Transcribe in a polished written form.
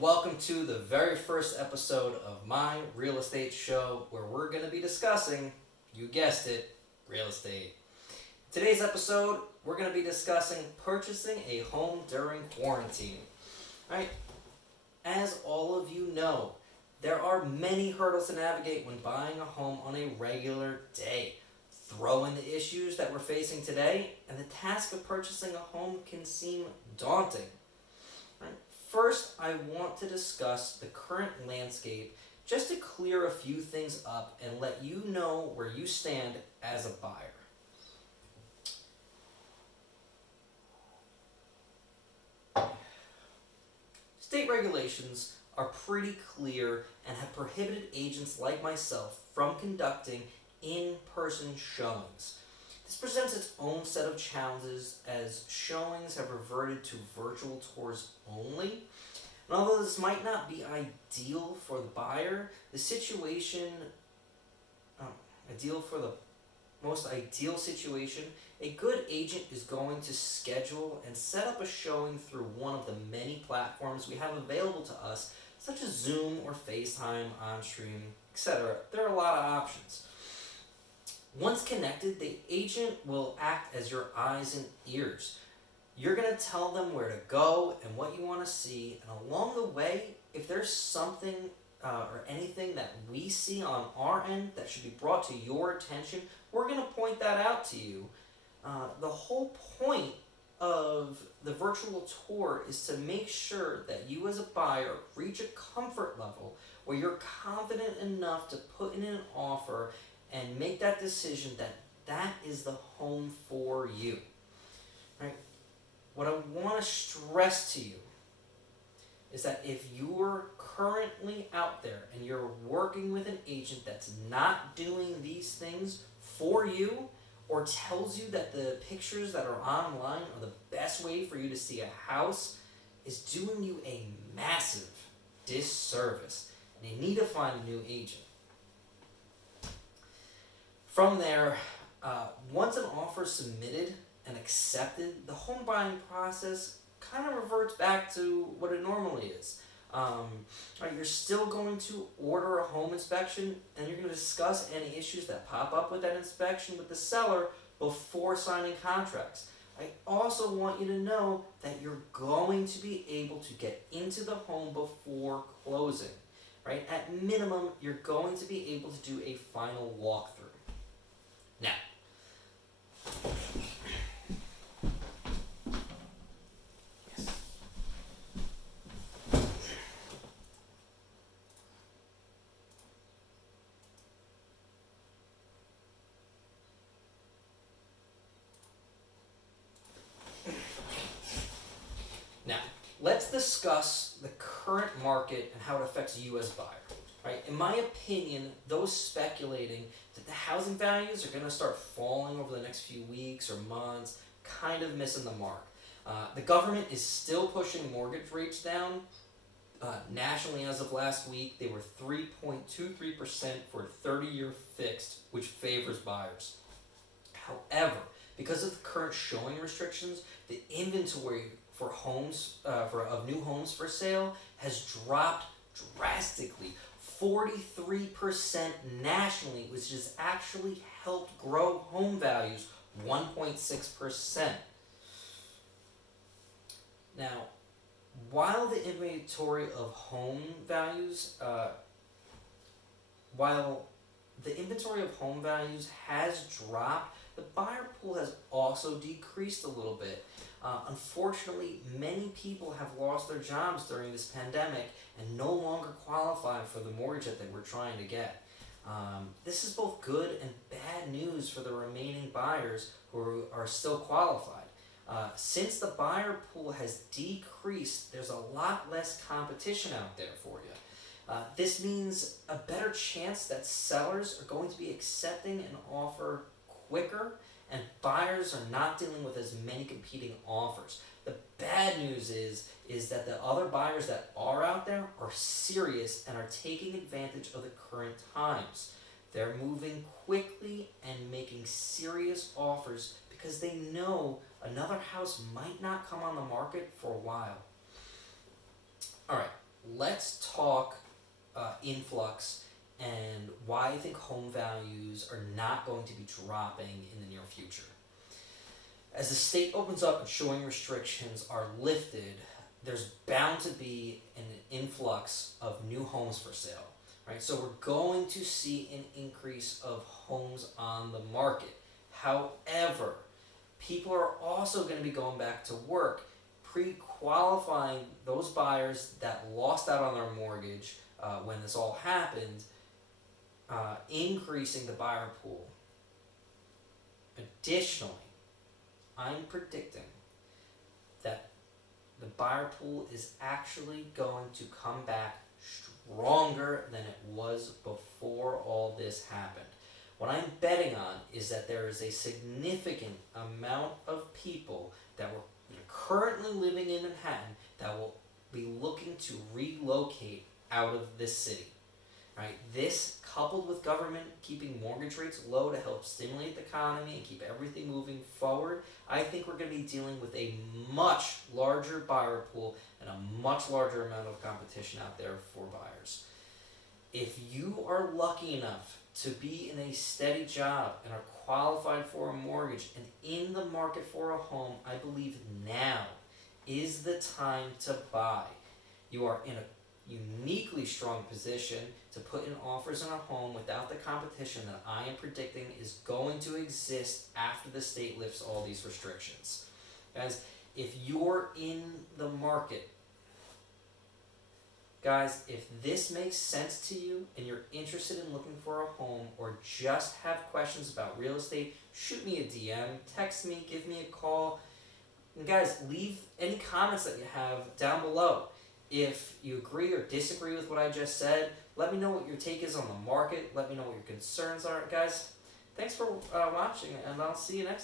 welcome to the very first episode of my real estate show where we're going to be discussing, you guessed it, real estate. Today's episode, we're going to be discussing purchasing a home during quarantine. Right? As all of you know, there are many hurdles to navigate when buying a home on a regular day. Throw in the issues that we're facing today, and the task of purchasing a home can seem daunting. Right? First, I want to discuss the current landscape just to clear a few things up and let you know where you stand as a buyer. State regulations are pretty clear and have prohibited agents like myself from conducting in-person showings. This presents its own set of challenges as showings have reverted to virtual tours only. And although this might not be ideal for the buyer, the situation, most ideal situation, a good agent is going to schedule and set up a showing through one of the many platforms we have available to us, such as Zoom or FaceTime, OnStream, etc. There are a lot of options. Once connected, the agent will act as your eyes and ears. You're going to tell them where to go and what you want to see, and along the way, if there's something or anything that we see on our end that should be brought to your attention, we're going to point that out to you. The whole point of the virtual tour is to make sure that you as a buyer reach a comfort level where you're confident enough to put in an offer and make that decision that that is the home for you. Right? What I want to stress to you is that if you're currently out there and you're working with an agent that's not doing these things for you or tells you that the pictures that are online are the best way for you to see a house, is doing you a massive disservice. And you need to find a new agent. From there, once an offer is submitted and accepted, the home buying process kind of reverts back to what it normally is. You're still going to order a home inspection, and you're going to discuss any issues that pop up with that inspection with the seller before signing contracts. I also want you to know that you're going to be able to get into the home before closing. Right? At minimum, you're going to be able to do a final walkthrough. Now, let's discuss the current market and how it affects you as a buyer. Right? In my opinion, those speculating that the housing values are going to start falling over the next few weeks or months kind of missing the mark. The government is still pushing mortgage rates down. Nationally, as of last week, they were 3.23% for a 30-year fixed, which favors buyers. However, because of the current showing restrictions, the inventory for homes, of new homes for sale has dropped drastically. 43% nationally, which has actually helped grow home values 1.6%. Now, while the inventory of home values, has dropped, the buyer pool has also decreased a little bit. Unfortunately, many people have lost their jobs during this pandemic and no longer qualify for the mortgage that they were trying to get. This is both good and bad news for the remaining buyers who are still qualified. Since the buyer pool has decreased, there's a lot less competition out there for you. This means a better chance that sellers are going to be accepting an offer quicker, and buyers are not dealing with as many competing offers. The bad news is that the other buyers that are out there are serious and are taking advantage of the current times. They're moving quickly and making serious offers because they know another house might not come on the market for a while. All right, let's talk influx and why I think home values are not going to be dropping in the near future. As the state opens up and showing restrictions are lifted, there's bound to be an influx of new homes for sale, right? So we're going to see an increase of homes on the market. However, people are also going to be going back to work, pre-qualifying those buyers that lost out on their mortgage when this all happened, increasing the buyer pool. Additionally, I'm predicting that the buyer pool is actually going to come back stronger than it was before all this happened. What I'm betting on is that there is a significant amount of people that were currently living in Manhattan that will be looking to relocate out of this city. Right? This, coupled with government keeping mortgage rates low to help stimulate the economy and keep everything moving forward, I think we're going to be dealing with a much larger buyer pool and a much larger amount of competition out there for buyers. If you are lucky enough to be in a steady job and are qualified for a mortgage and in the market for a home, I believe now is the time to buy. You are in a uniquely strong position to put in offers on a home without the competition that I am predicting is going to exist after the state lifts all these restrictions. Guys, if you're in the market, guys, if this makes sense to you and you're interested in looking for a home or just have questions about real estate, shoot me a DM, text me, give me a call. And guys, leave any comments that you have down below. If you agree or disagree with what I just said, let me know what your take is on the market. Let me know what your concerns are. Guys, thanks for watching, and I'll see you next time.